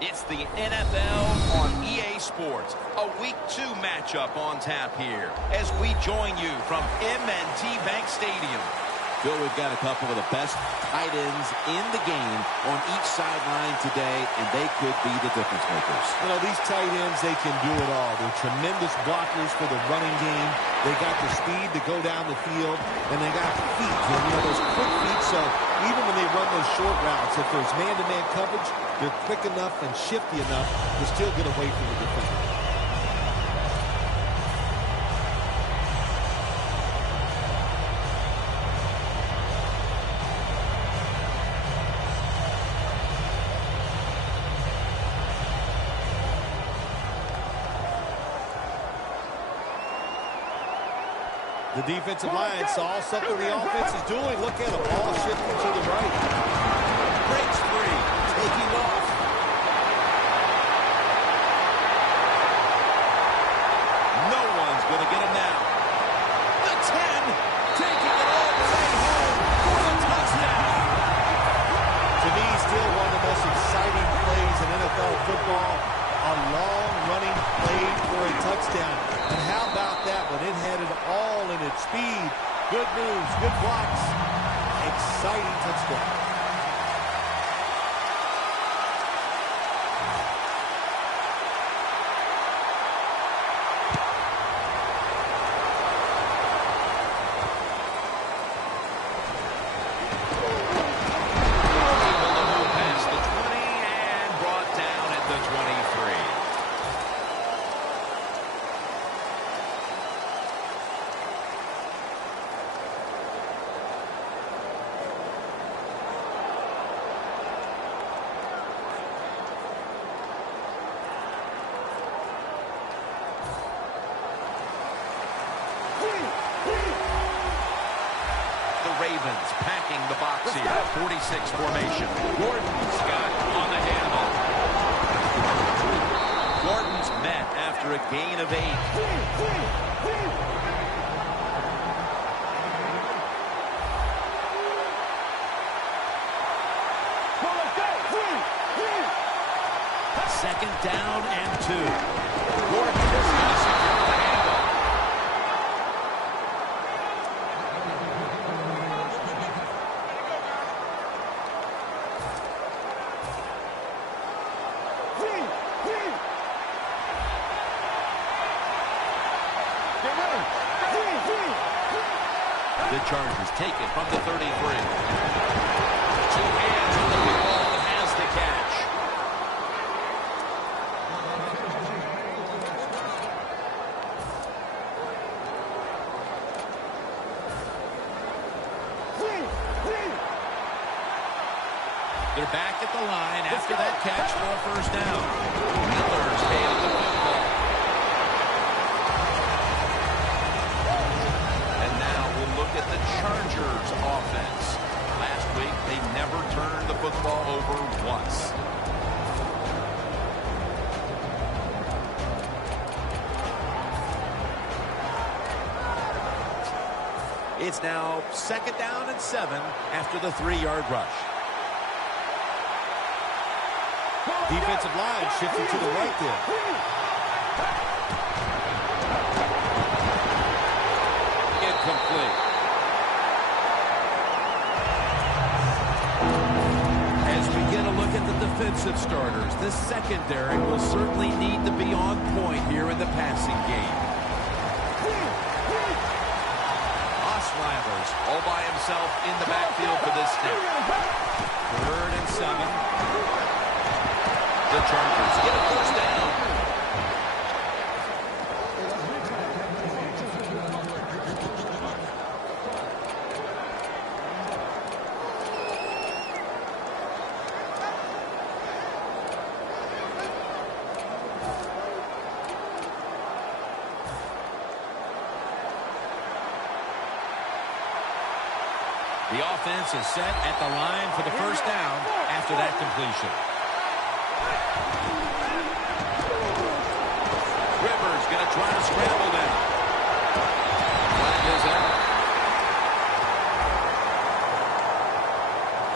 It's the NFL on EA Sports, a Week 2 matchup on tap here as we join you from M&T Bank Stadium. Bill, we've got a couple of the best tight ends in the game on each sideline today, and they could be the difference makers. You know, these tight ends, they can do it all. They're tremendous blockers for the running game. They got the speed to go down the field, and they got feet, and, you know, those quick feet. So even when they run those short routes, if there's man-to-man coverage, they're quick enough and shifty enough to still get away from the defender. The defensive line saw something the offense is doing. Look at them, all shifting to the right. Breaks free, taking off. No one's going to get him now. The 10, taking it all the way home for the touchdown. To me, still one of the most exciting plays in NFL football. A long running play for a touchdown. And how about that when it had it all in its speed? Good moves, good blocks. Exciting touchdown. Able to move past the 20 and brought down at the 23. Ravens packing the box here. 46 formation. Gordon's got on the handle. Gordon's met after a gain of 8. Second down and 2. Gordon is going to secure the handle. The Chargers take it from the 33. 2 hands on the football and has the catch. They're back at the line after that catch for a first down. Miller's handed the football. And now we'll look at the Chargers offense. Last week, they never turned the football over once. It's now second down and 7 after the 3-yard rush. Defensive line shifting to the right there. Incomplete. As we get a look at the defensive starters, this secondary will certainly need to be on point here in the passing game. Osweilers all by himself in the backfield for this snap. 3rd and 7. The Chargers get a first down. The offense is set at the line for the first down after that completion. Rivers going to try to scramble now. Flag is out.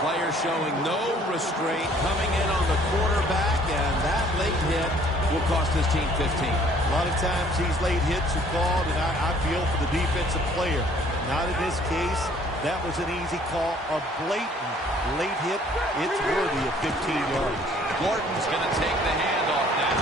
Players showing no restraint coming in on the quarterback, and that late hit will cost his team 15. A lot of times these late hits are called, and I feel for the defensive player. Not in this case. That was an easy call. A blatant late hit. It's worthy of 15 yards. Gordon's going to take the handoff now.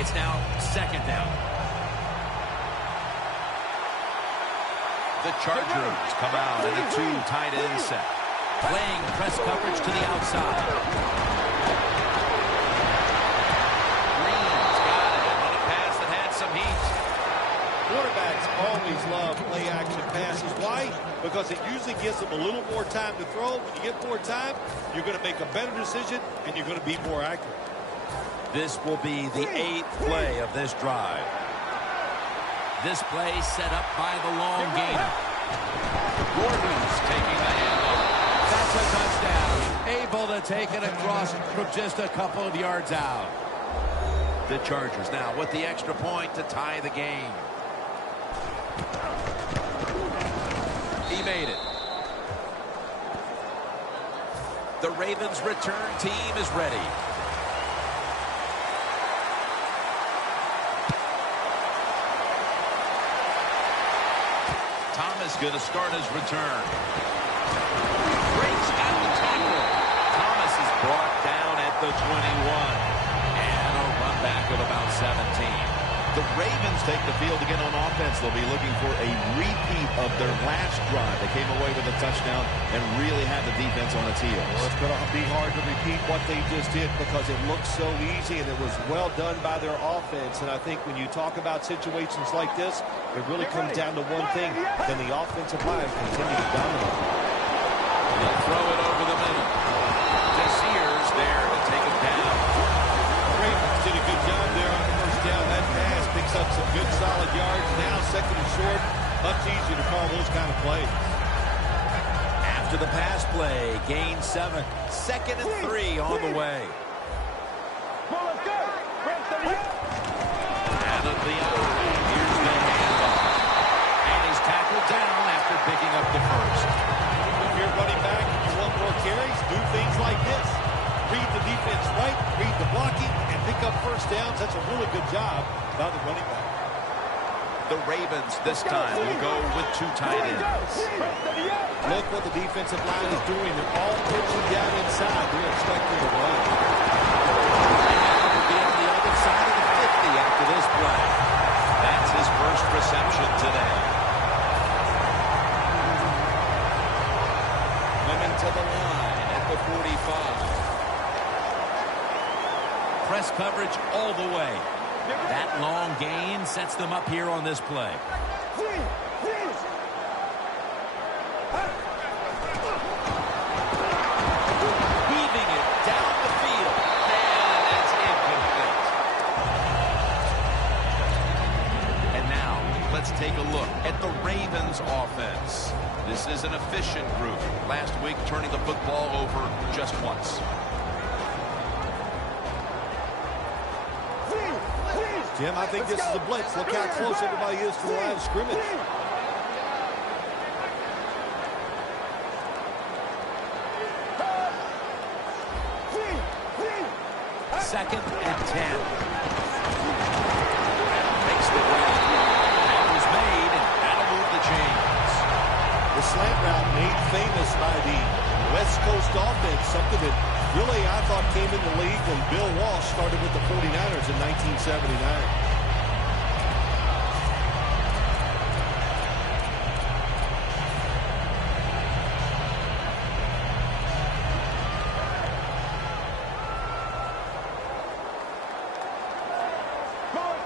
It's now second down. The Chargers come out in a two tight end set. Playing press coverage to the outside. Green's got it on a pass that had some heat. Quarterbacks always love play-action passes. Why? Because it usually gives them a little more time to throw. When you get more time, you're going to make a better decision, and you're going to be more accurate. This will be the 8th play of this drive. This play set up by the long gainer. Gordon's taking the handoff. That's a touchdown. Able to take it across from just a couple of yards out. The Chargers now with the extra point to tie the game. He made it. The Ravens' return team is ready. Thomas going to start his return. Breaks out the tackle. Thomas is brought down at the 21. And a run back of about 17. The Ravens take the field again on offense. They'll be looking for a repeat of their last drive. They came away with a touchdown and really had the defense on its heels. Well, it's going to be hard to repeat what they just did because it looked so easy and it was well done by their offense. And I think when you talk about situations like this, it really comes down to one thing. Can the offensive line continue to dominate? They'll throw it over the middle. Desir's there to take it down. Ravens did a good job there on the first down. That pass picks up some good solid yards. Now second and short, much easier to call those kind of plays. After the pass play, gain 7. 2nd and 3 on the way. Out of the eye. Here's the handoff. And he's tackled down after picking up the first. If you're running back and you want more carries, do things like this. Read the defense right, read the blocking, and pick up first downs. That's a really good job by the running back. The Ravens this time will go with 2 tight ends. Look what the defensive line is doing. They're all pitching down inside. They're expecting to run. And will be on the other side of the 50 after this play. That's his first reception today. Coming to the line at the 45. Press coverage all the way. That long gain sets them up here on this play. Weaving it down the field. And it's incomplete. And now, let's take a look at the Ravens offense. This is an efficient group. Last week, turning the football over just once. Jim, I think this is a blitz. Look how close everybody is to the line of scrimmage. Second and 10. Makes the play. That was made, and that'll move the chains. The slant route made famous by the West Coast offense, something that really I thought came in the league when Bill Walsh started with the 49ers in 1979.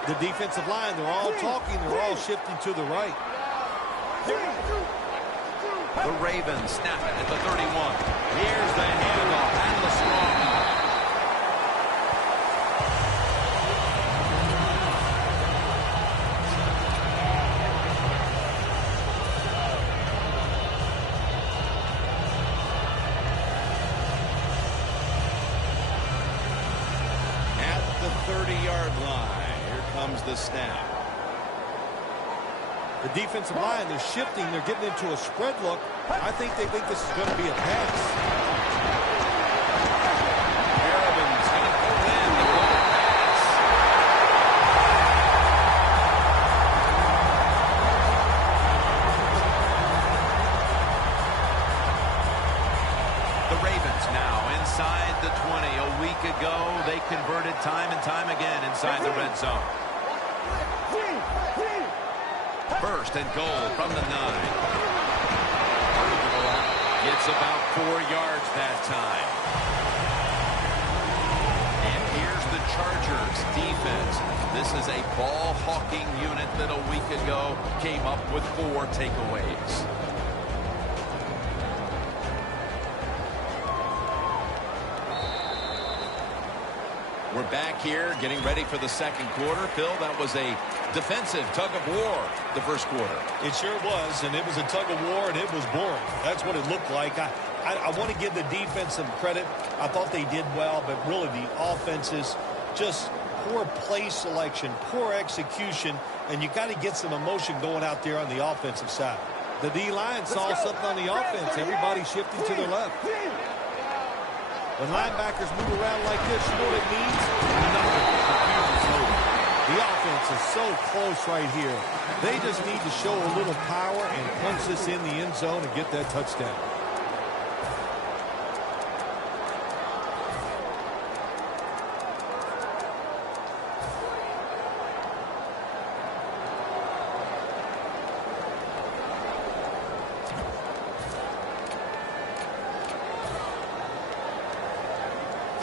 The defensive line, they're all talking, they're all shifting to the right. The Ravens snap it at the 31. Here's the handoff and the strong arm. comes the snap. The defensive line, they're shifting. They're getting into a spread look. I think they think this is going to be a pass. Harriman's going to pull in the ball pass. The Ravens now inside the 20. A week ago, they converted time and time again inside the red zone. First and goal from the 9. It's about 4 yards that time. And here's the Chargers defense. This is a ball-hawking unit that a week ago came up with 4 takeaways. We're back here getting ready for the second quarter. Phil, that was a defensive tug-of-war the first quarter. It sure was, and it was a tug-of-war, and it was boring. That's what it looked like. I want to give the defense some credit. I thought they did well, but really the offense is just poor play selection, poor execution, and you got to get some emotion going out there on the offensive side. The D-line saw something on the offense. Everybody shifting to their left. When linebackers move around like this, you know what it means? The offense is so close right here. They just need to show a little power and punch this in the end zone and get that touchdown.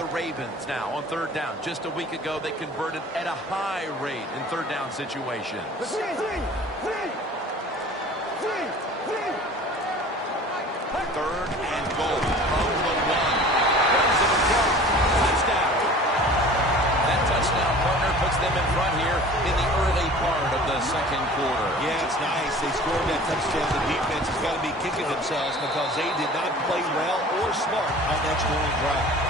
Ravens now on third down. Just a week ago, they converted at a high rate in third down situations. Third and goal from the 1. Runs it across. Touchdown. That touchdown partner puts them in front here in the early part of the second quarter. Yeah, it's nice. They scored that touchdown. The defense has got to be kicking themselves because they did not play well or smart on that scoring drive.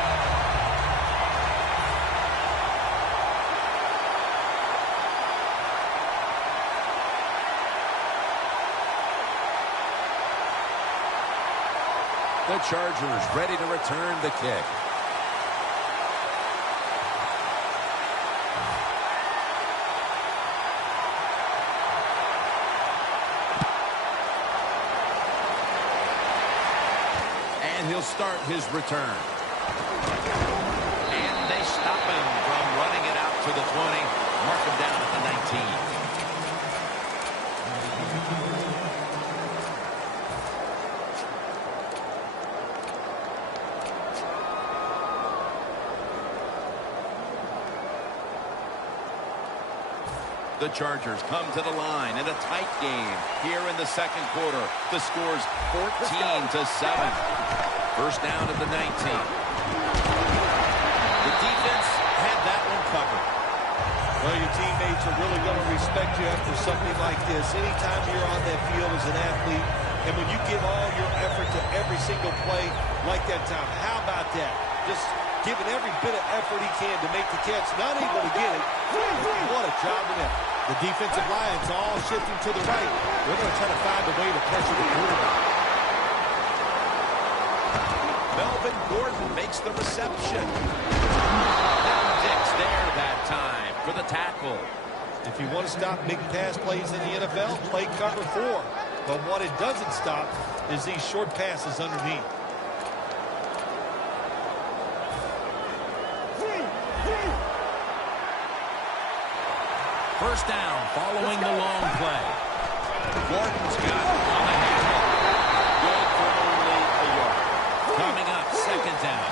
The Chargers ready to return the kick. And he'll start his return. And they stop him from running it out to the 20. Mark him down at the 19. The Chargers come to the line in a tight game here in the second quarter. The score's 14-7. First down at the 19. The defense had that one covered. Well, your teammates are really going to respect you after something like this. Anytime you're on that field as an athlete, and when you give all your effort to every single play like that time, how about that? Just giving every bit of effort he can to make the catch, not able to get it. What a job in that. The defensive line's all shifting to the right. They're going to try to find a way to pressure the quarterback. Melvin Gordon makes the reception. And Dick's there that time for the tackle. If you want to stop big pass plays in the NFL, play cover 4. But what it doesn't stop is these short passes underneath. First down following the long play. Gordon's got it on the handle. Good for only a yard. Coming up, second down.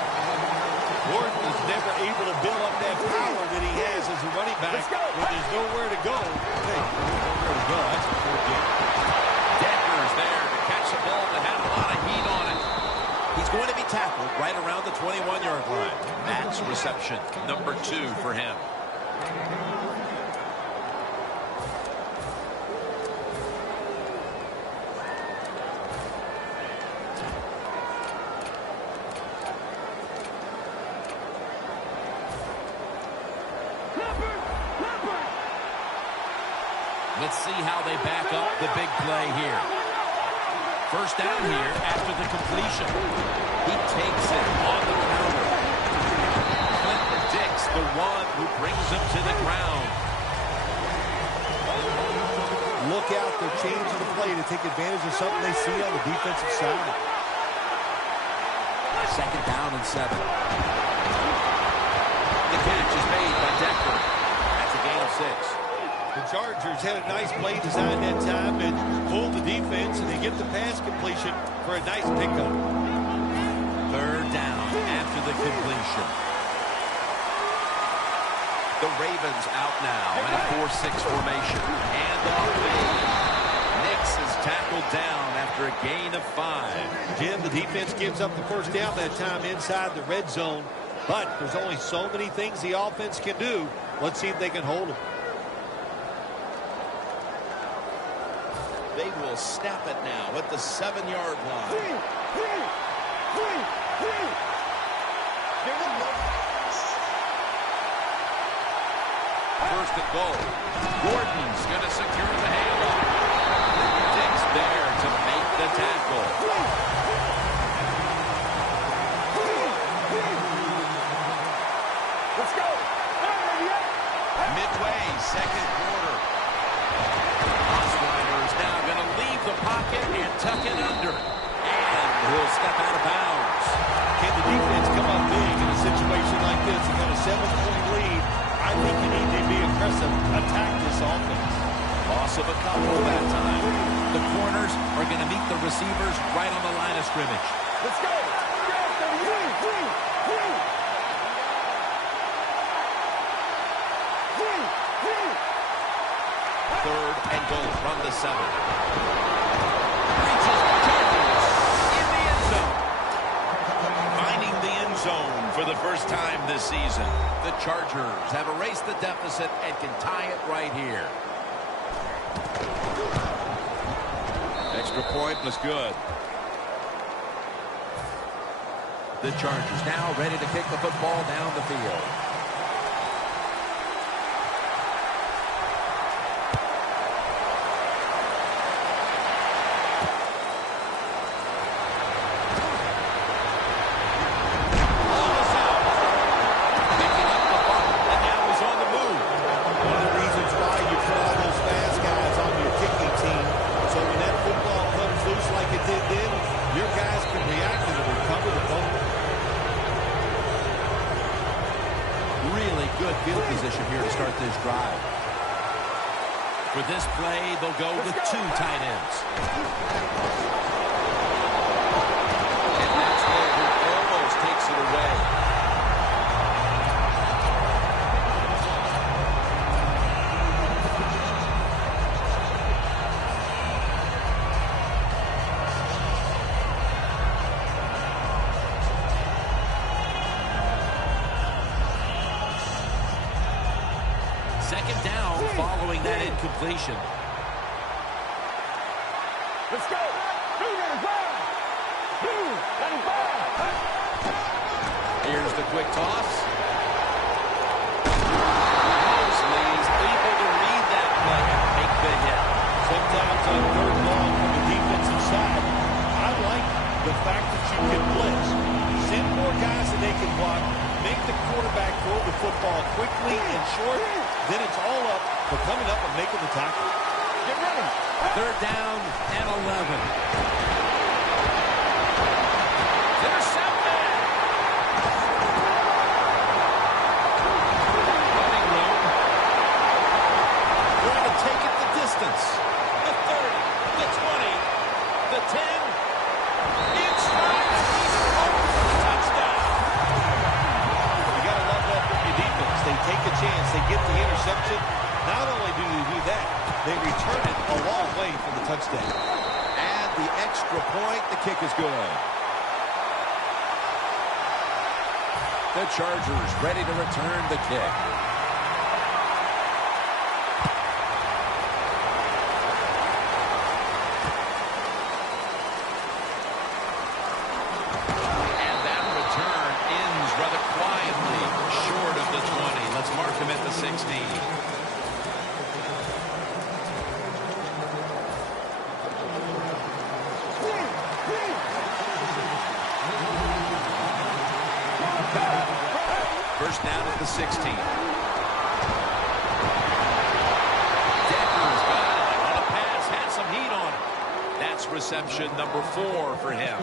Gordon is never able to build up that power that he has as a running back when there's nowhere to go. Hey, nowhere to go. That's a poor game. Decker's there to catch a ball that had a lot of heat on it. He's going to be tackled right around the 21-yard line. That's reception number 2 for him. see how they back up the big play here. First down here after the completion. He takes it on the counter. Clinton Dix, the one who brings him to the ground. Look out, they're changing the play to take advantage of something they see on the defensive side. Second down and 7. The catch is made by Decker. That's a gain of 6. The Chargers had a nice play design that time and pulled the defense, and they get the pass completion for a nice pickup. Third down after the completion. The Ravens out now in a 4-6 formation. Hand off fade. Nix is tackled down after a gain of 5. Jim, the defense gives up the first down that time inside the red zone, but there's only so many things the offense can do. Let's see if they can hold them. They will snap it now at the 7-yard line. First and goal. Gordon's going to secure the handoff. Dix there to make the tackle. Let's go. Midway, second quarter. Osweiler is now going to leave the pocket and tuck it under. And he'll step out of bounds. Can the defense come up big in a situation like this? You got a 7-point lead. I think you need to be aggressive. Attack this offense. Loss of a couple that time. The corners are going to meet the receivers right on the line of scrimmage. Let's go. Third and goal from the 7. Reaches Chargers In the end zone. Finding the end zone for the first time this season. The Chargers have erased the deficit and can tie it right here. Extra point was good. The Chargers now ready to kick the football down the field. Field position here to start this drive. For this play, they'll go with 2 tight ends. And that's where he almost takes it away. Second down following that incompletion. Let's go. Here's the quick toss. Mosley is able to read that play and make the hit. Sometimes on third long from the defensive side, I like the fact that you can blitz. Send more guys that they can block. Make the quarterback throw the football quickly and short. Then it's all up for coming up and making the tackle. Get ready. Third down and 11. Intercepted. Running room. Going to take it the distance. The 30, the 20, the 10. Inside. Touchdown. You got to love that from your defense. They take a chance. They get the interception. Not only do they do that, they return it a long way for the touchdown. And the extra point, the kick is good. The Chargers ready to return the kick. And that return ends rather quietly, short of the 20. Let's mark him at the 16. 16. Decker's got it on a pass, had some heat on it. That's reception number 4 for him.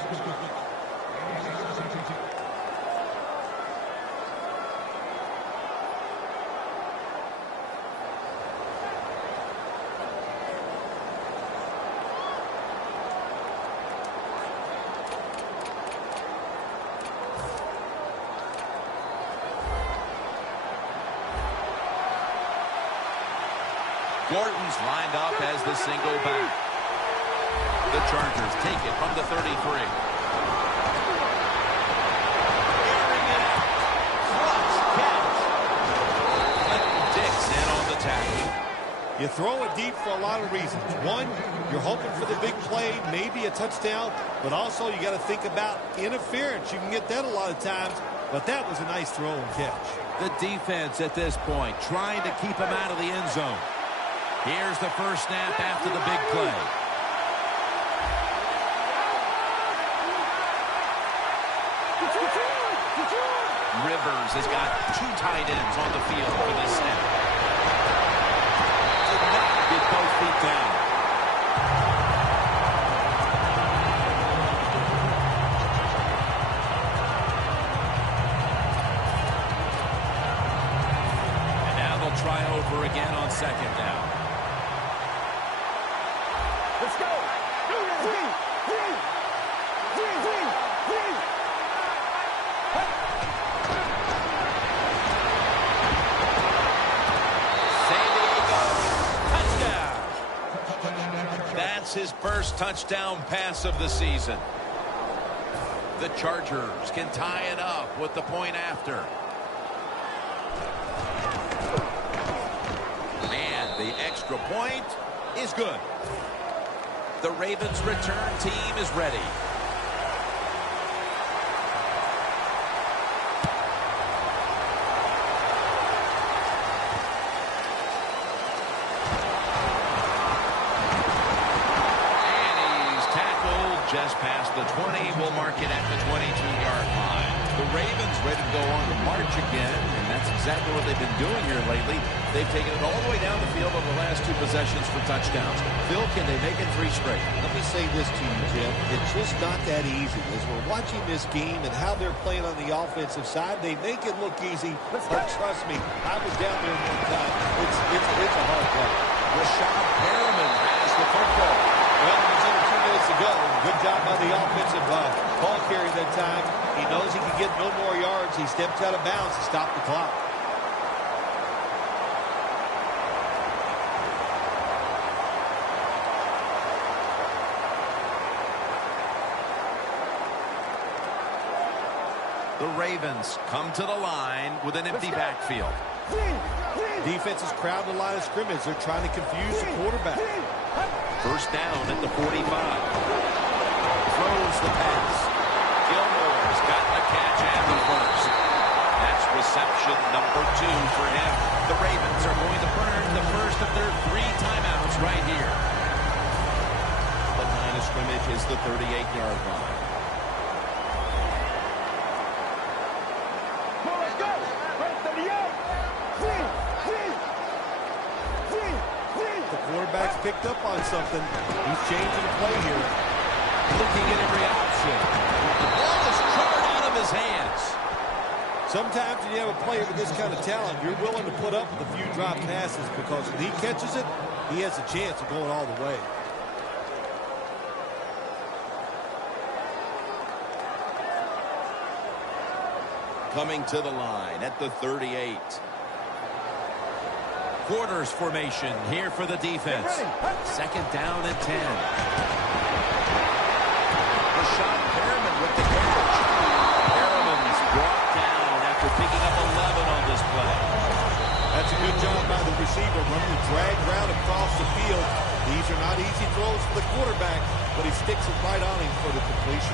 Gordon's lined up as the single back. The Chargers take it from the 33. Airing it out. Clutch catch. Dix in on the tackle. You throw it deep for a lot of reasons. One, you're hoping for the big play, maybe a touchdown, but also you got to think about interference. You can get that a lot of times, but that was a nice throw and catch. The defense at this point trying to keep him out of the end zone. Here's the first snap after the big play. Rivers has got 2 tight ends on the field for this snap. Did not get both feet down. And now they'll try over again on second down. Let's go. Three. San Diego, touchdown. That's his first touchdown pass of the season. The Chargers can tie it up with the point after. And the extra point is good. The Ravens' return team is ready. And he's tackled just past the 20. We'll mark it at the 22-yard line. The Ravens ready to go on the march again, and that's exactly what they've been doing here lately. They've taken it all the way down the field over the last 2 possessions for touchdowns. Phil, can they make it 3 straight? Let me say this to you, Jim. It's just not that easy. As we're watching this game and how they're playing on the offensive side, they make it look easy. But trust me, I was down there one time. It's a hard play. Rashad Perriman has the football. Well, it was under 2 minutes to go. Good job by the offensive ball carrier that time. He knows he can get no more yards. He steps out of bounds to stop the clock. The Ravens come to the line with an empty backfield. Defense is crowding the line of scrimmage. They're trying to confuse the quarterback. First down at the 45. Throws the pass. Gilmore's got the catch and the first. That's reception number 2 for him. The Ravens are going to burn the first of their 3 timeouts right here. The line of scrimmage is the 38-yard line. Quarterback's picked up on something. He's changing the play here. Looking at every option. The ball is charred out of his hands. Sometimes when you have a player with this kind of talent, you're willing to put up with a few drop passes because when he catches it, he has a chance of going all the way. Coming to the line at the 38. Quarters formation here for the defense. Second down and 10. Rashad Perriman with the catch. Perriman's brought down after picking up 11 on this play. That's a good job by the receiver running the drag route across the field. These are not easy throws for the quarterback, but he sticks it right on him for the completion.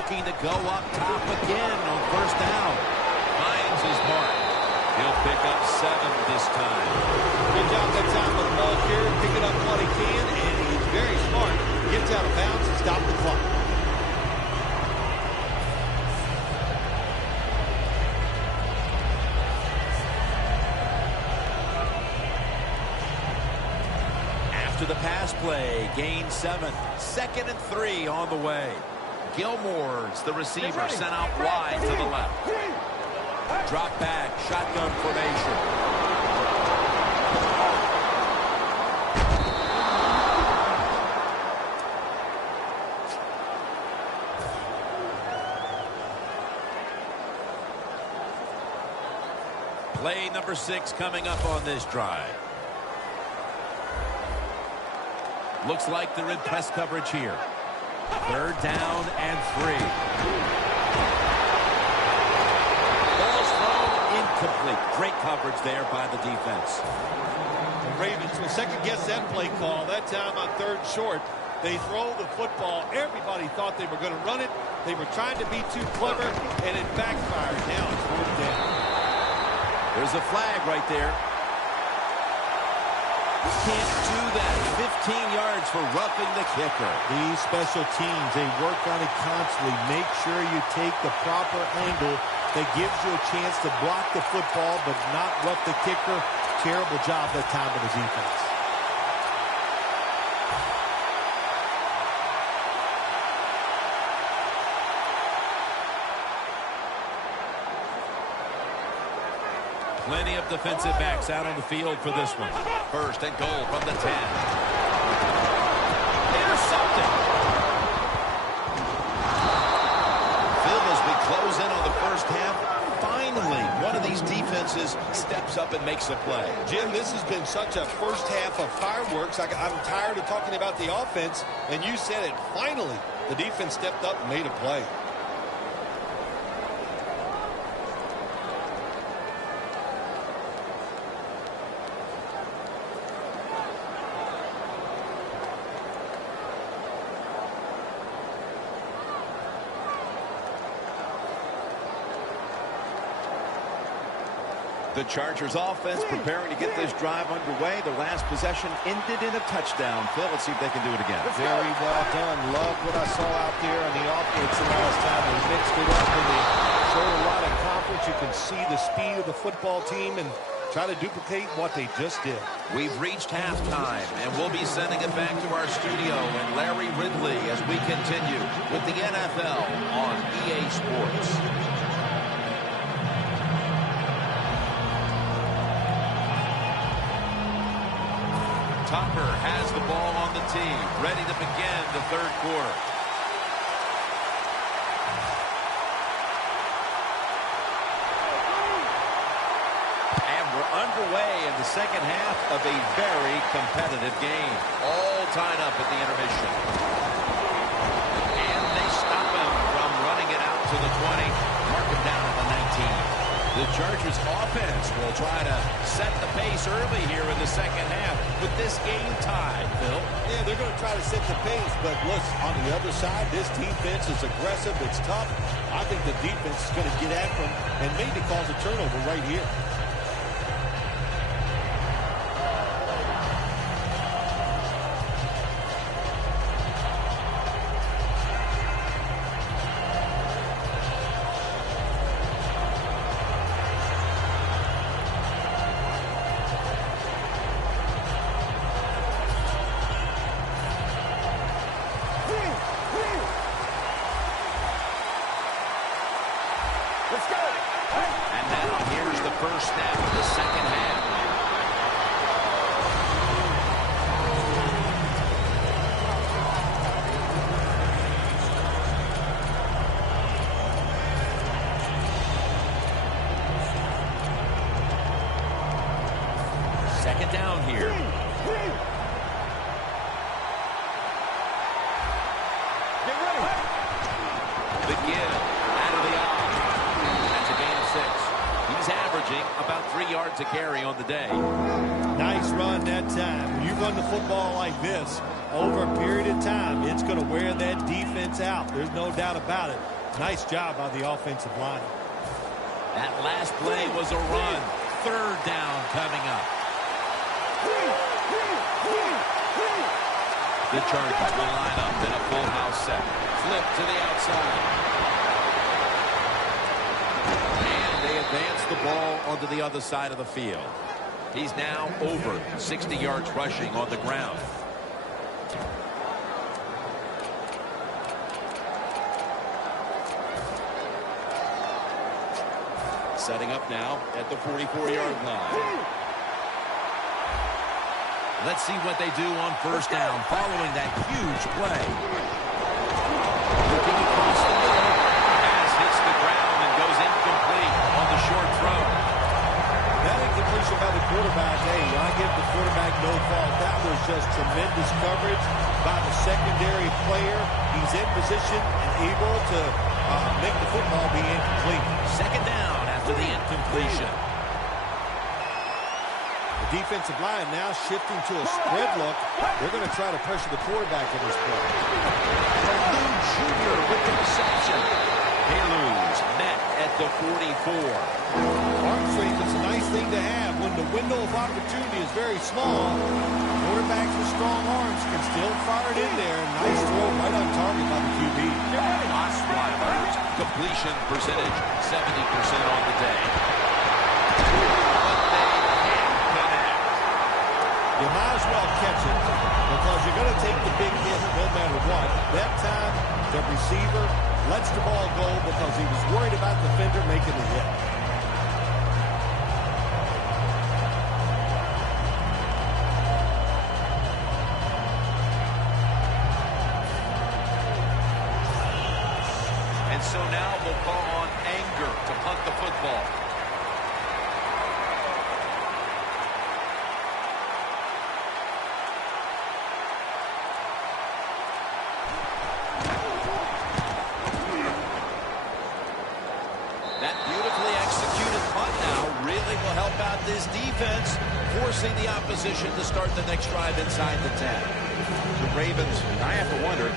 looking to go up top again on first down. Finds his mark. He'll pick up 7 this time. Good job that time with the ball carrier, picking up what he can, and he's very smart. Gets out of bounds and stops the clock. After the pass play, gain 7. 2nd and 3 on the way. Gilmore's the receiver, sent out wide to the left. Drop back, shotgun formation. Play number 6 coming up on this drive. Looks like they're in press coverage here. 3rd down and 3. Ball's thrown incomplete. Great coverage there by the defense. The Ravens will second-guess that play call. That time on 3rd short, they throw the football. Everybody thought they were going to run it. They were trying to be too clever, and it backfired. Now it's 4th down. There's a flag right there. Can't do that. 15 yards for roughing the kicker. These special teams, they work on it constantly. Make sure you take the proper angle that gives you a chance to block the football but not rough the kicker. Terrible job that time of the defense. Plenty of defensive backs out on the field for this one. 1st and goal from the 10. Intercepted. Phil, as we close in on the first half, finally one of these defenses steps up and makes a play. Jim, this has been such a first half of fireworks. I'm tired of talking about the offense, and you said it. Finally, the defense stepped up and made a play. The Chargers offense preparing to get this drive underway. The last possession ended in a touchdown. Phil, let's see if they can do it again. Very well done. Love what I saw out there on the offense the last time. They mixed it up and they showed a lot of confidence. You can see the speed of the football team and try to duplicate what they just did. We've reached halftime, and we'll be sending it back to our studio and Larry Ridley as we continue with the NFL on EA Sports. Tucker has the ball on the tee, ready to begin the 3rd quarter. And we're underway in the second half of a very competitive game. All tied up at the intermission. And they stop him from running it out to the 20. Mark him down at the 19. The Chargers offense will try to set the pace early here in the second half with this game tied, Phil. Yeah, they're going to try to set the pace, but look, on the other side, this defense is aggressive. It's tough. I think the defense is going to get after them and maybe cause a turnover right here. First snap of the second half. Second down here. Begin out of the eye. That's a gain of 6. He's averaging about 3 yards a carry on the day. Nice run that time. When you run the football like this, over a period of time, it's going to wear that defense out. There's no doubt about it. Nice job by the offensive line. That last play was a run. Third down coming up. The Chargers will line up in a full house set. Flip to the outside. And they advance the ball onto the other side of the field. He's now over 60 yards rushing on the ground. Setting up now at the 44-yard line. Let's see what they do on first down following that huge play. Looking across the middle. Pass hits the ground and goes incomplete on the short throw. That incompletion by the quarterback, hey, I give the quarterback no fault. That was just tremendous coverage by the secondary player. He's in position and able to make the football be incomplete. Second down after the incompletion. The defensive line now shifting to a spread look. They're going to try to pressure the quarterback in this play. Lou Jr. with the reception. Haluz met at the 44. Arm strength is a nice thing to have when the window of opportunity is very small. Quarterbacks with strong arms can still fire it in there. Nice throw right on target by the QB. Osweiler's completion percentage 70% on the day. But they can't connect. You might as well catch it because you're going to take the big hit no matter what. That time, the receiver lets the ball go because he was worried about the defender making the hit. And so now they'll call on Anger to punt the football. That beautifully executed punt now really will help out this defense, forcing the opposition to start the next drive inside the 10. The Ravens, I have to wonder,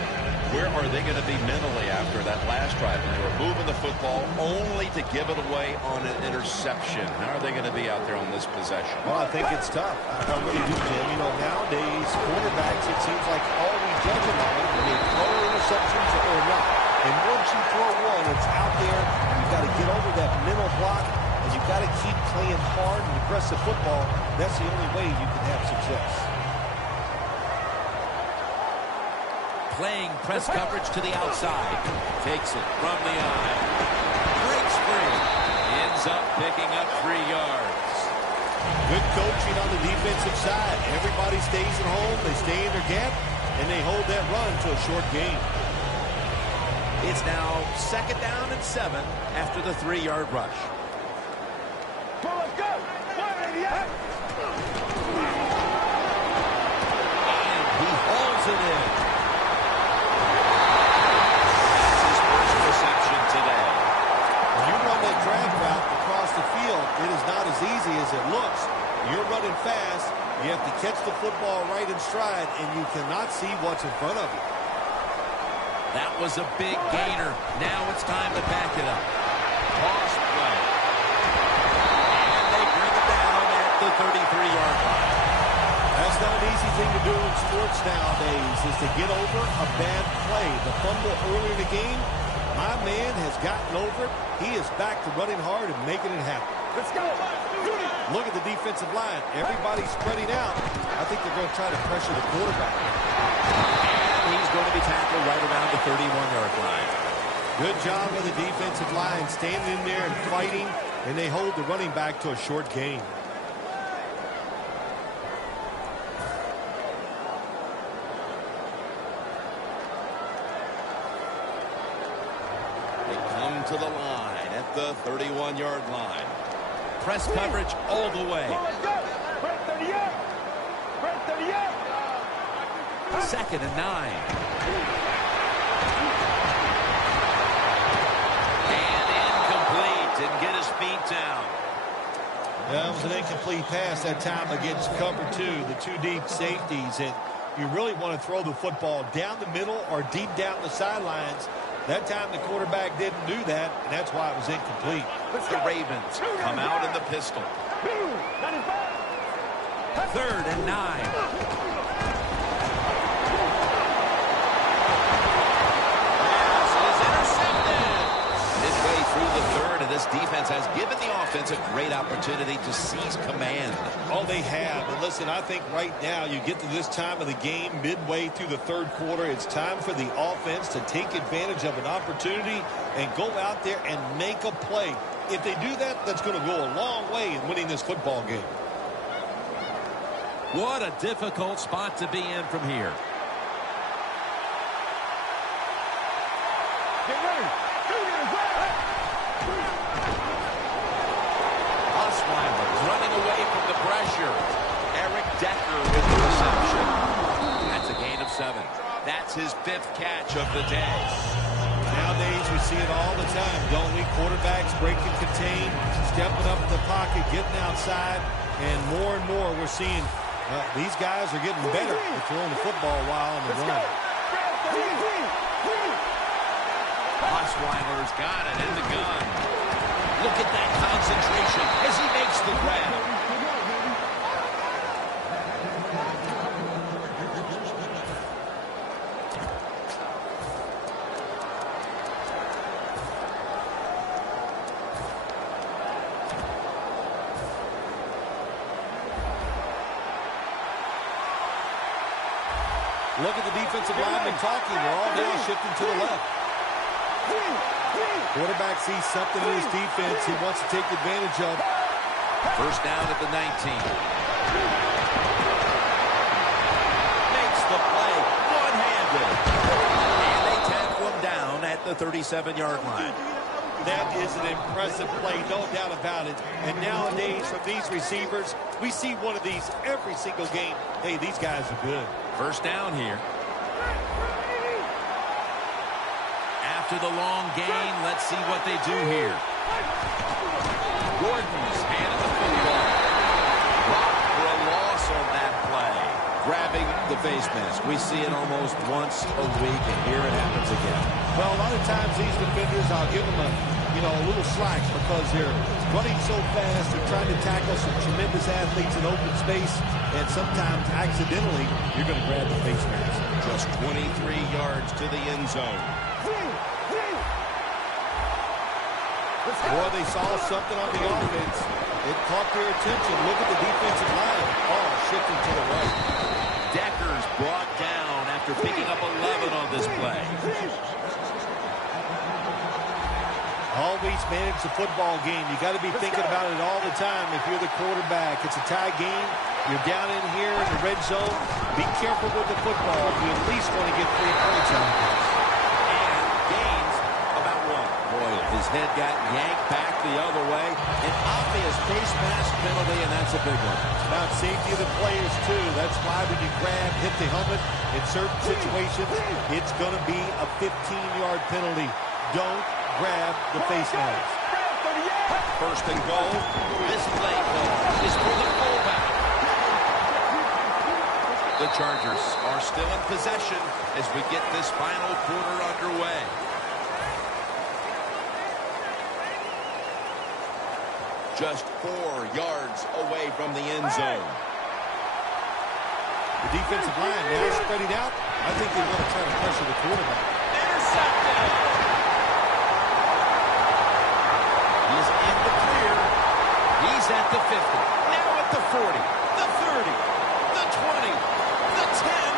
where are they going to be mentally after that last drive? They were moving the football only to give it away on an interception. How are they going to be out there on this possession? Well, I think it's tough. I really do, Jim. You know, nowadays, quarterbacks, it seems like all we judge them on when they throw interceptions or not. And once you throw one, it's out there. You've got to get over that mental block, and you've got to keep playing hard and aggressive football. That's the only way you can have success. Playing press coverage to the outside. Takes it from the eye. Breaks free. Ends up picking up 3 yards. Good coaching on the defensive side. Everybody stays at home. They stay in their gap, and they hold that run to a short gain. It's now second down and 7 after the 3-yard rush. Well, let's go. 188. And he hauls it in. It is not as easy as it looks. You're running fast. You have to catch the football right in stride, and you cannot see what's in front of you. That was a big gainer. Now it's time to back it up. Toss play. And they bring it down at the 33-yard line. That's not an easy thing to do in sports nowadays, is to get over a bad play. The fumble earlier in the game, my man has gotten over it. He is back to running hard and making it happen. Let's go. Look at the defensive line. Everybody's spreading out. I think they're going to try to pressure the quarterback. And he's going to be tackled right around the 31-yard line. Good job of the defensive line standing in there and fighting, and they hold the running back to a short gain. They come to the line at the 31-yard line. Press coverage all the way. Well, let's go. Break 38. Break 38. Second and 9. And incomplete. Didn't get his feet down. That was an incomplete pass that time against cover 2, the 2 deep safeties. And you really want to throw the football down the middle or deep down the sidelines. That time the quarterback didn't do that, and that's why it was incomplete. The Ravens come out in the pistol. 3rd and 9. Through the third, and this defense has given the offense a great opportunity to seize command. Oh, they have. And listen, I think right now you get to this time of the game, midway through the third quarter, it's time for the offense to take advantage of an opportunity and go out there and make a play. If they do that, that's going to go a long way in winning this football game. What a difficult spot to be in from here. Get ready. Running away from the pressure. Eric Decker with the reception. That's a gain of 7. That's his 5th catch of the day. Nowadays, we see it all the time, don't we? Quarterbacks break and contain, stepping up in the pocket, getting outside, and more we're seeing these guys are getting better at throwing the football while on the run. Osweiler's got it in the gun. Look at that concentration as he makes the grab. Look at the defensive linemen talking. They're all now shifting to the left. Quarterback sees something in his defense he wants to take advantage of. First down at the 19. Makes the play one-handed. And they tackle him down at the 37-yard line. That is an impressive play, no doubt about it. And nowadays, from these receivers, we see one of these every single game. Hey, these guys are good. First down here. After the long gain, let's see what they do here. Gordon's handed the football. Rock for a loss on that play. Grabbing the face mask. We see it almost once a week, and here it happens again. Well, a lot of times these defenders, I'll give them a little slack because they're running so fast. They're trying to tackle some tremendous athletes in open space, and sometimes accidentally you're going to grab the face mask. Just 23 yards to the end zone. Boy, they saw something on the offense. It caught their attention. Look at the defensive line. Oh, shifting to the right. Decker's brought down after picking up 11 on this play. Always manage the football game. You got to be thinking about it all the time if you're the quarterback. It's a tie game. You're down in here in the red zone. Be careful with the football. You at least want to get 3 points out of this. And gains about 1. Boy, his head got yanked back the other way. An obvious face mask penalty, and that's a big one. It's about safety of the players, too. That's why when you grab, hit the helmet in certain situations, it's going to be a 15-yard penalty. Don't grab the face mask. First and goal. This play call is for the fullback. The Chargers are still in possession as we get this final quarter underway. Just 4 yards away from the end zone. The defensive line now spreading out. I think they want to try to pressure the quarterback. Intercepted. He's in the clear. He's at the 50. Now at the 40. The 30. The 20. The 10.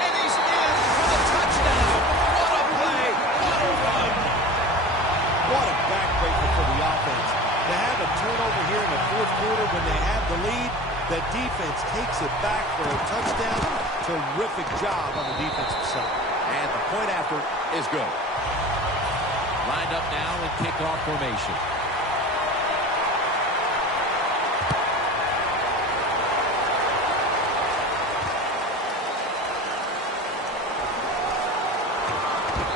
And he's in for the touchdown. What a play. What a run. What a backbreaker for the offense. To have a turnover here in the fourth quarter when they have the lead, the defense takes it back for a touchdown. Terrific job on the defensive side. And the point after is good. Lined up now in kickoff formation.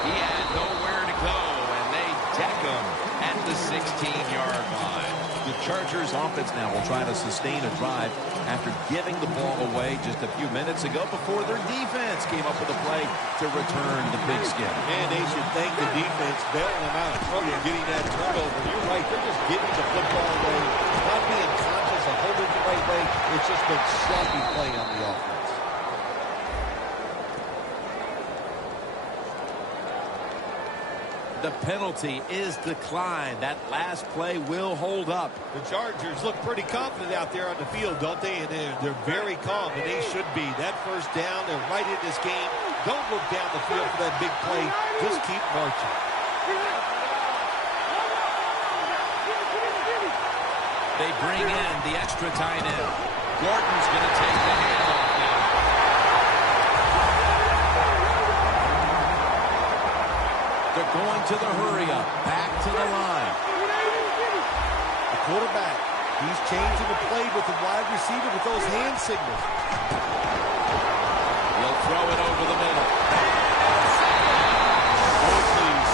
He had nowhere to go, and they deck him at the 16-yard line. The Chargers offense now will try to sustain a drive after giving the ball away just a few minutes ago before their defense came up with a play to return the pigskin. And they should thank the defense bailing them out of trouble getting that turnover. You're right, they're just getting the football away, not being conscious of holding it the right way. It's just been sloppy play on the offense. The penalty is declined. That last play will hold up. The Chargers look pretty confident out there on the field, don't they? And they're very calm, and they should be. That first down, they're right in this game. Don't look down the field for that big play. Just keep marching. They bring in the extra tight end. Gordon's going to take the handoff now. They're going to the hurry-up. Back to the line. The quarterback, he's changing the play with the wide receiver with those hand signals. He'll throw it over the middle.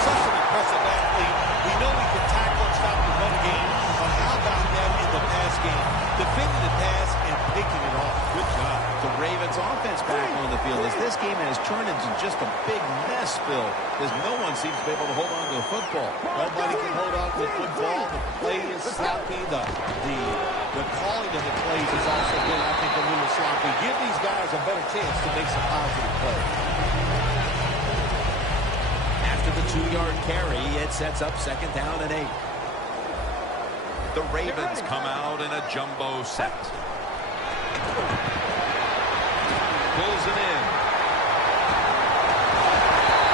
Such an impressive athlete. We know he can tackle and stop the run game, but how about that in the pass game? Defending the pass and picking it off. Good job. The Ravens offense back on the field as this game has turned into just a big mess, Phil, as no one seems to be able to hold on to the football. Nobody can hold on to the football. The play is sloppy. The calling of the plays has also been, I think, a little sloppy. Give these guys a better chance to make some positive plays. After the 2-yard carry, it sets up 2nd down and 8. The Ravens come out in a jumbo set. Pulls it in.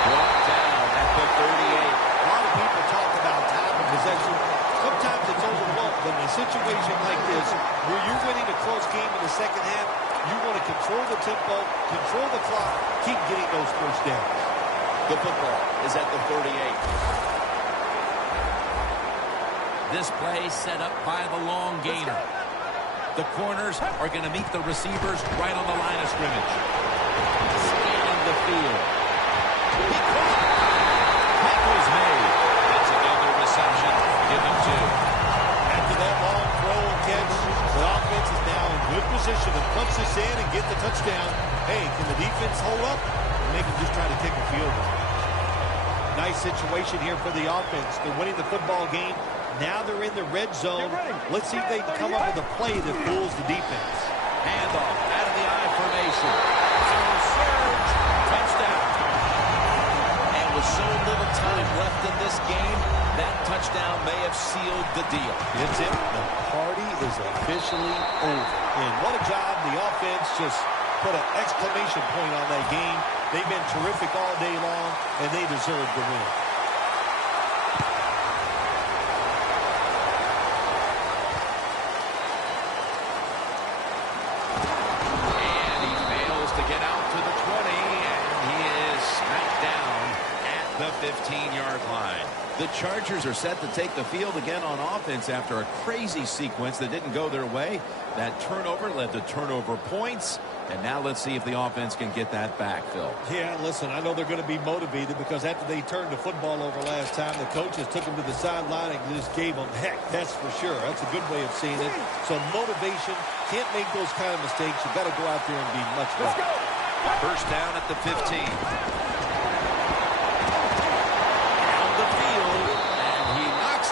Brought down at the 38. A lot of people talk about time and possession. Sometimes it's overlooked, but in a situation like this, where you're winning a close game in the second half, you want to control the tempo, control the clock, keep getting those first downs. The football is at the 38. This play set up by the long gainer. The corners are going to meet the receivers right on the line of scrimmage. Scanning the field. He caught it. Tackle's made. That's another reception. Give him 2. After that long throw and catch, the offense is now in good position to punch this in and get the touchdown. Hey, can the defense hold up? Or they can just try to kick a field goal. Nice situation here for the offense. They're winning the football game. Now they're in the red zone. Let's see if they can come up with a play that fools the defense. Handoff out of the I formation. Surge. Touchdown. And with so little time left in this game, that touchdown may have sealed the deal. It's it. The party is officially over. And what a job. The offense just put an exclamation point on that game. They've been terrific all day long, and they deserve the win. The 15-yard line. The Chargers are set to take the field again on offense after a crazy sequence that didn't go their way. That turnover led to turnover points. And now let's see if the offense can get that back, Phil. Yeah, listen, I know they're going to be motivated because after they turned the football over last time, the coaches took them to the sideline and just gave them heck. That's for sure. That's a good way of seeing it. So motivation, can't make those kind of mistakes. You've got to go out there and be much better. First down at the 15.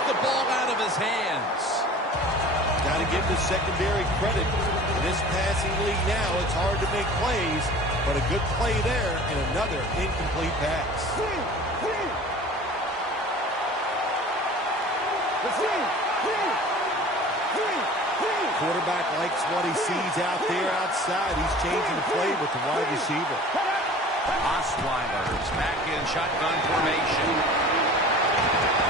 The ball out of his hands. Got to give the secondary credit. In this passing league now, it's hard to make plays, but a good play there and another incomplete pass. Quarterback likes what he sees out there outside. He's changing the play with the wide receiver. Osweiler's back in shotgun formation.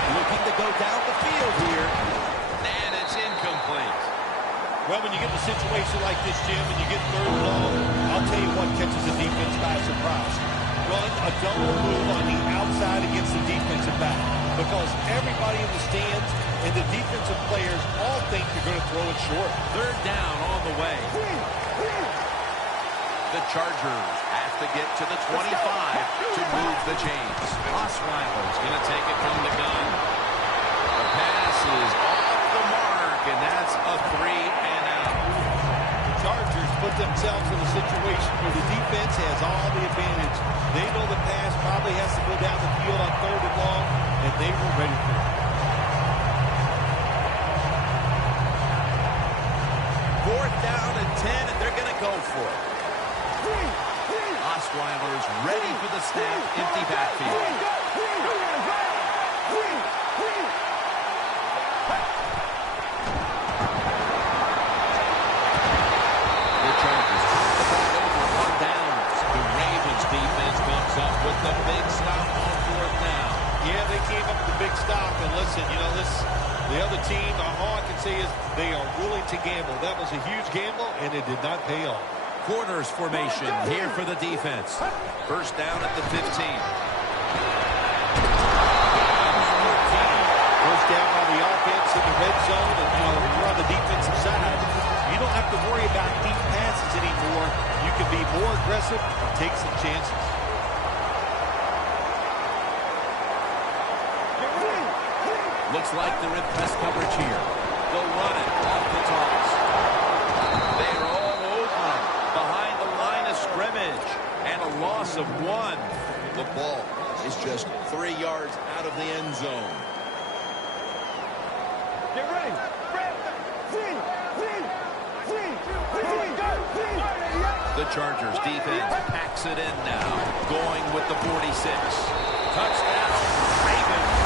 Looking to go down the field here. And it's incomplete. Well, when you get in a situation like this, Jim, and you get 3rd and long, I'll tell you what catches the defense by surprise. Run a double move on the outside against the defensive back. Because everybody in the stands and the defensive players all think you're going to throw it short. 3rd down on the way. The Chargers have to get to the 25 to move the chains. Osweiler's going to take it from the gun. The pass is off the mark, and that's a 3-and-out. The Chargers put themselves in a situation where the defense has all the advantage. They know the pass probably has to go down the field on 3rd and long, and they were ready for it. 4th down and 10, and they're going to go for it. Osweiler's ready for the snap, empty backfield. The Chargers turn the ball over on downs. The Ravens defense comes up with the big stop on 4th down. Yeah, they came up with a big stop, and listen, you know, the other team, all I can say is they are willing to gamble. That was a huge gamble, and it did not pay off. Corners formation here for the defense. 1st down at the 15. 1st down on the offense in the red zone, and you know, if you're on the defensive side, you don't have to worry about deep passes anymore. You can be more aggressive and take some chances. Looks like they're in press coverage here. They'll run it off the toss. They're all over him behind the line of scrimmage. And a loss of 1. The ball is just 3 yards out of the end zone. Get ready. The Chargers defense packs it in now. Going with the 46. Touchdown, Ravens.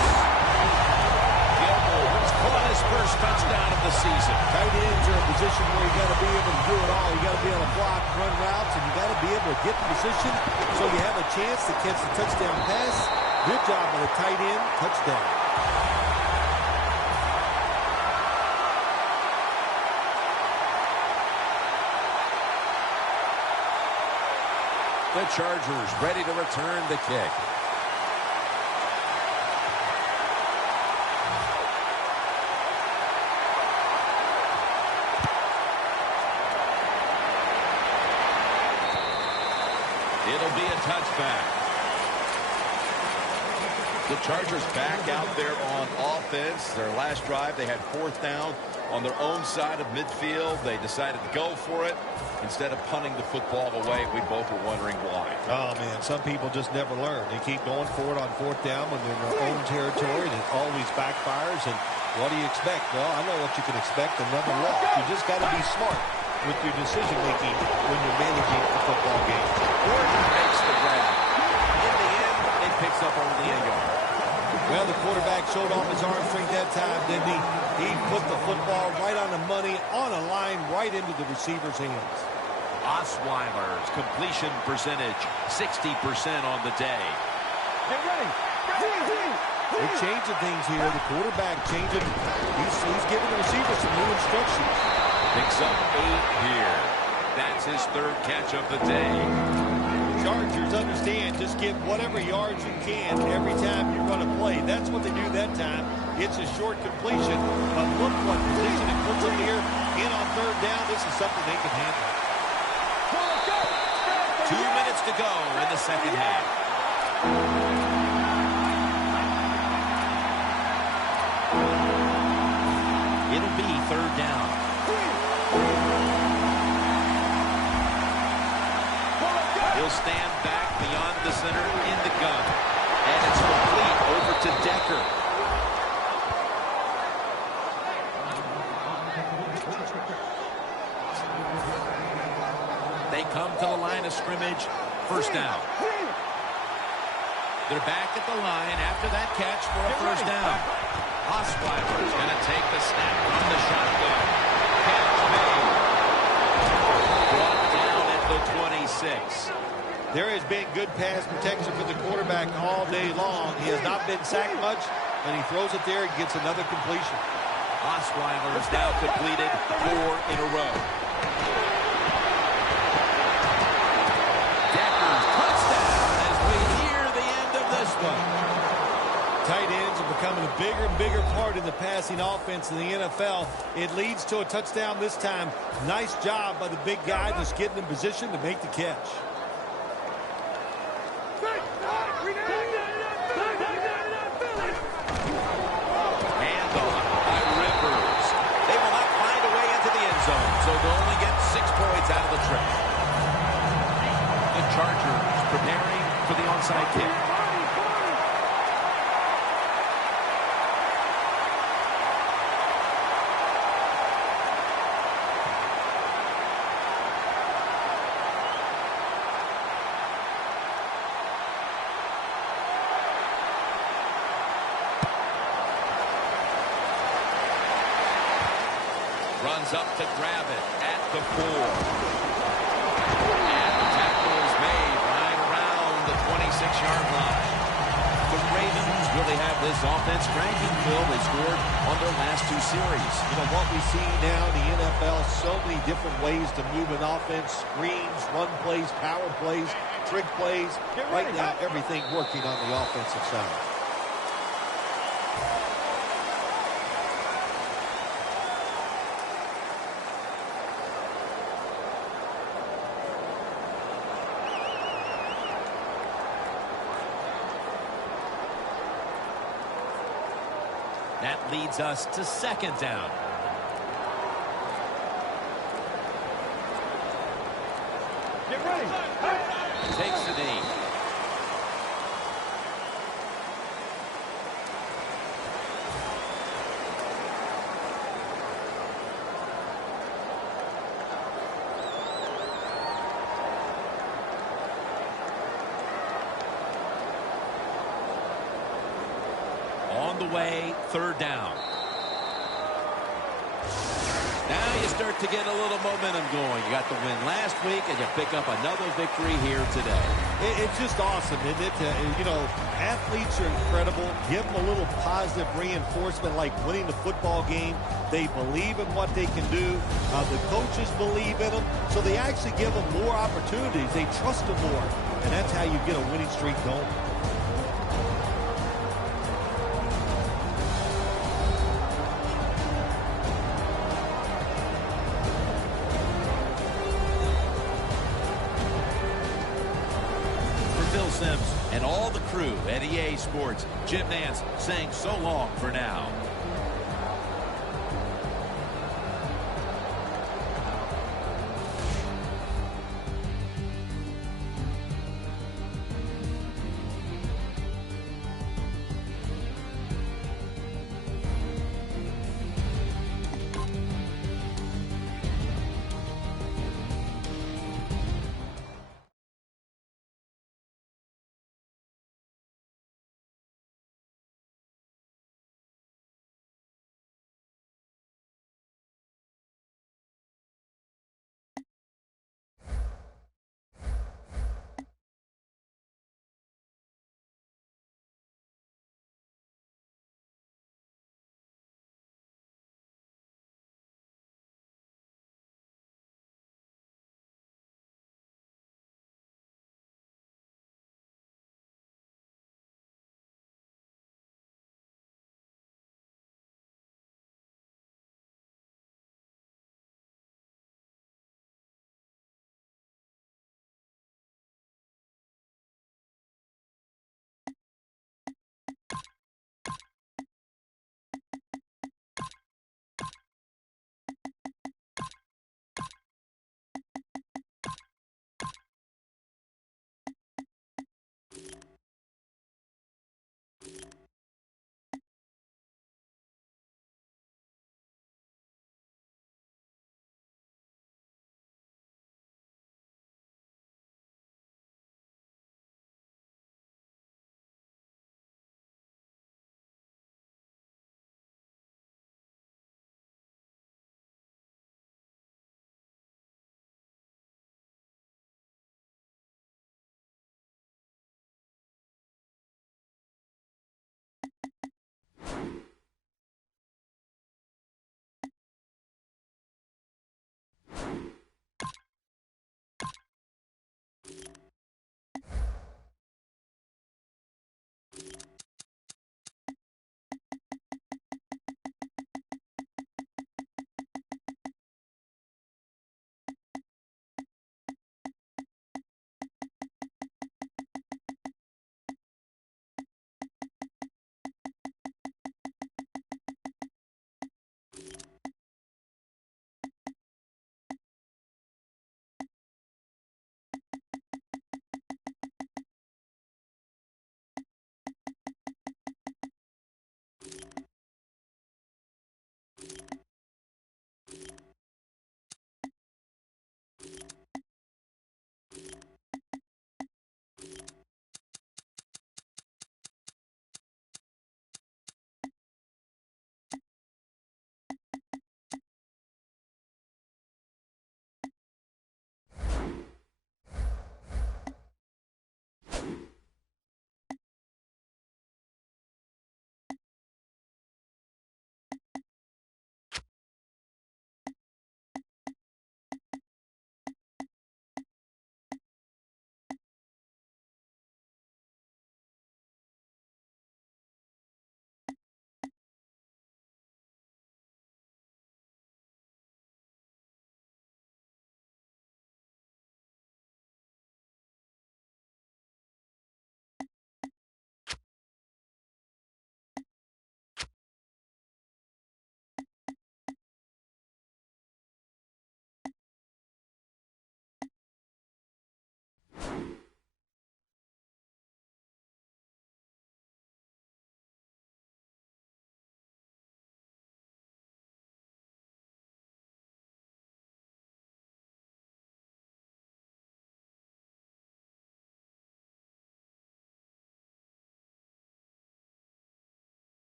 Caught his first touchdown of the season. Tight ends are a position where you got to be able to do it all. You got to be able to block, run routes, and you got to be able to get in position so you have a chance to catch the touchdown pass. Good job by the tight end. Touchdown. The Chargers ready to return the kick. It'll be a touchback. The Chargers back out there on offense. Their last drive, they had 4th down on their own side of midfield. They decided to go for it instead of punting the football away. We both were wondering why. Oh, man, some people just never learn. They keep going for it on 4th down when they're in their own territory, and it always backfires. And what do you expect? Well, I know what you can expect, another loss. You just got to be smart with your decision-making when you're managing a football game. Gordon makes the grab. In the end, it picks up only a yard. Well, the quarterback showed off his arm strength that time, didn't he? He put the football right on the money, on a line, right into the receiver's hands. Osweiler's completion percentage, 60% on the day. Get ready. They're changing things here. The quarterback changing. He's giving the receiver some new instructions. Picks up 8 here. That's his 3rd catch of the day. Chargers understand, just get whatever yards you can every time you run a play. That's what they do that time. It's a short completion, but look what position it puts them here. In on 3rd down, this is something they can handle. 2 minutes to go in the 2nd half. It'll be 3rd down. He'll stand back beyond the center in the gun. And it's complete over to Decker. They come to the line of scrimmage. 1st down. They're back at the line after that catch for a 1st down. Osweiler's going to take the snap from the shotgun. Catch made. Brought down at the 26. There has been good pass protection for the quarterback all day long. He has not been sacked much, and he throws it there and gets another completion. Osweiler's now completed 4 in a row. Decker's touchdown as we hear the end of this one. Tight ends are becoming a bigger and bigger part of the passing offense in the NFL. It leads to a touchdown this time. Nice job by the big guy just getting in position to make the catch. onside kick. Runs up to grab it at the 4. And the tackle is made right around the 26-yard line. The Ravens really have this offense cranking, Phil. They scored on their last 2 series. You know, what we see now in the NFL, so many different ways to move an offense. Screens, run plays, power plays, trick plays. Right now, everything working on the offensive side. That leads us to 2nd down. Get ready. Takes the knee. On the way, 3rd down. Now you start to get a little momentum going. You got the win last week, and you pick up another victory here today. It's just awesome, isn't it? You know, athletes are incredible. Give them a little positive reinforcement like winning the football game. They believe in what they can do. The coaches believe in them, so they actually give them more opportunities. They trust them more, and that's how you get a winning streak going. And all the crew at EA Sports, Jim Nance saying so long for now.